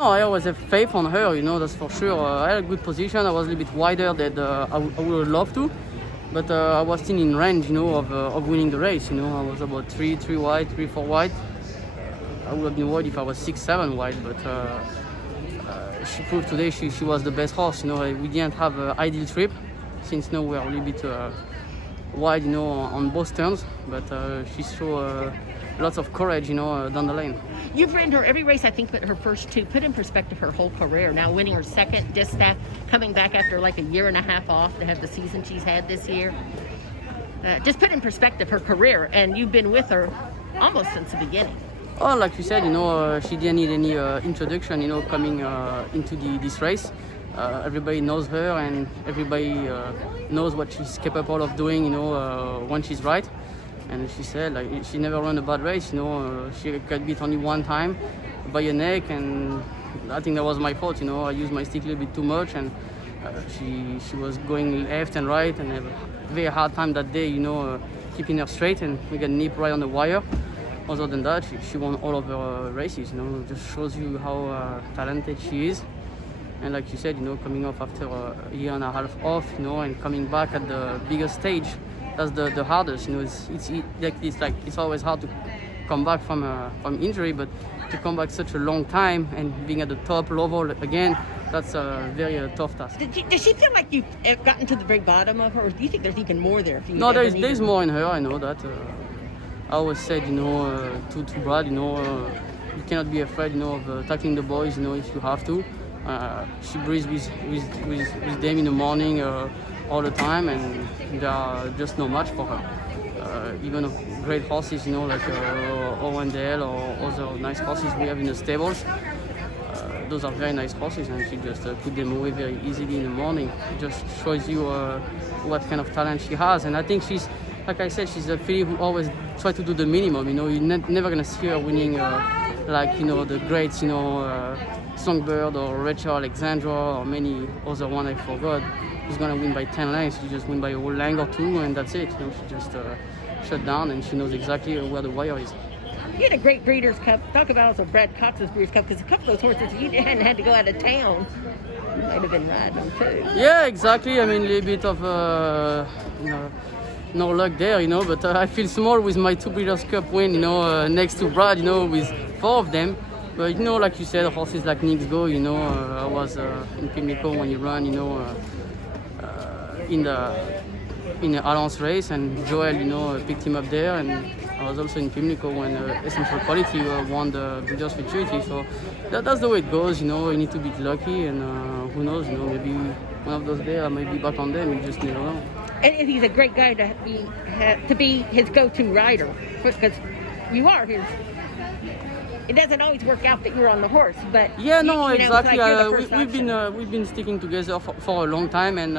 No, I always have faith on her, that's for sure. I had a good position. I was a little bit wider than I would love to, but I was still in range, of winning the race. I was about 3 wide, 3, 4 wide. I would have been worried if I was 6, 7 wide, but she proved today she was the best horse. We didn't have an ideal trip since we were a little bit wide, on both turns, but she showed lots of courage, down the lane. You've ridden her every race, I think, but her first two. Put in perspective her whole career. Now winning her second distaff, coming back after like a year and a half off to have the season she's had this year. Just put in perspective her career, and you've been with her almost since the beginning. Oh, like you said, she didn't need any introduction, coming into this race. Everybody knows her, and everybody knows what she's capable of doing, when she's right. And she said, she never ran a bad race, she got beat only one time by a neck, and I think that was my fault, I used my stick a little bit too much, and she was going left and right, and had a very hard time that day, keeping her straight, and we got nipped right on the wire. Other than that, she won all of her races, it just shows you how talented she is. And like you said, coming off after a year and a half off, and coming back at the biggest stage, that's the hardest. It's always hard to come back from injury, but to come back such a long time and being at the top level again, that's a very tough task. Does she feel like you've gotten to the very bottom of her, or do you think there's even more there? No, there's more in her. I know that. I always said, to Brad, you cannot be afraid, of tackling the boys, if you have to. She breathes with them in the morning all the time, and they are just no match for her. Even great horses, like Owendale or other nice horses we have in the stables. Those are very nice horses, and she just put them away very easily in the morning. It just shows you what kind of talent she has, and I think she's, like I said, she's a filly who always try to do the minimum. You're never gonna see her winning the greats, Songbird or Rachel Alexandra or many other one I forgot, who's gonna win by 10 lengths. She just win by a whole length or two, and that's it. She just shut down, and she knows exactly where the wire is. You had a great Breeders' Cup. Talk about also Brad Cox's Breeders' Cup, because a couple of those horses, if you hadn't had to go out of town, you might have been riding them too. Yeah, exactly. I mean, a little bit of no luck there, but I feel small with my 2 Breeders' Cup win, next to Brad, with 4 of them. But like you said, horses like Nix Go, I was in Pimlico when you run, in the Alliance race, and Joel, picked him up there, and I was also in Pimlico when Essential Quality won the Breeders' Futurity. So that's the way it goes, you need to be lucky, and who knows, maybe one of those days I might be back on them, you just never know. And he's a great guy to be his go-to rider, because you are his. It doesn't always work out that you're on the horse, but yeah, no, exactly. Like we've been sticking together for a long time, and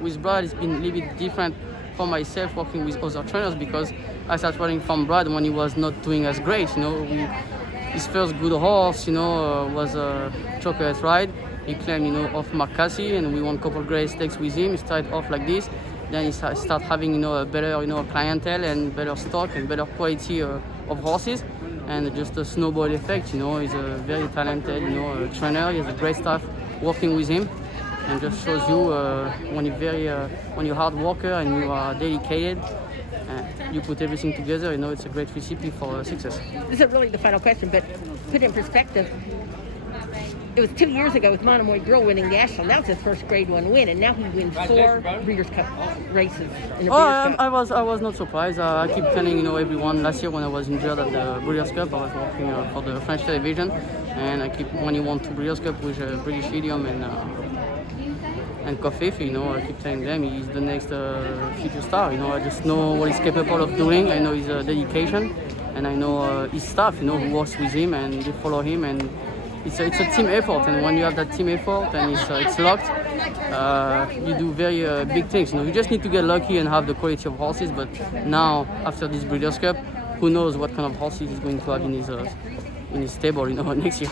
with Brad, it's been a little bit different for myself working with other trainers, because I started running from Brad when he was not doing as great. His first good horse, was a Chocolate Ride. He claimed, off Mark Cassie, and we won a couple of great stakes with him. He started off like this. Then he started having, a better, clientele and better stock and better quality of horses, and just a snowball effect. He's a very talented, trainer. He has a great staff working with him, and just shows you when you're a hard worker and you are dedicated, you put everything together. It's a great recipe for success. This is really the final question, but put in perspective. It was 2 years ago with Monomoy Girl winning the Ashland. That was his first Grade 1 win, and now he wins 4 Breeders' Cup races in the Breeders' Cup. I was not surprised. I keep telling everyone. Last year when I was injured at the Breeders' Cup, I was working for the French television, and when he won 2 Breeders' Cup with British Idiom and Kofifi, I keep telling them he's the next future star. I just know what he's capable of doing. I know his dedication, and I know his staff, who works with him and they follow him, and it's a team effort, and when you have that team effort and it's locked, you do very big things. You just need to get lucky and have the quality of horses. But now, after this Breeders' Cup, who knows what kind of horses he's going to have in his stable, next year.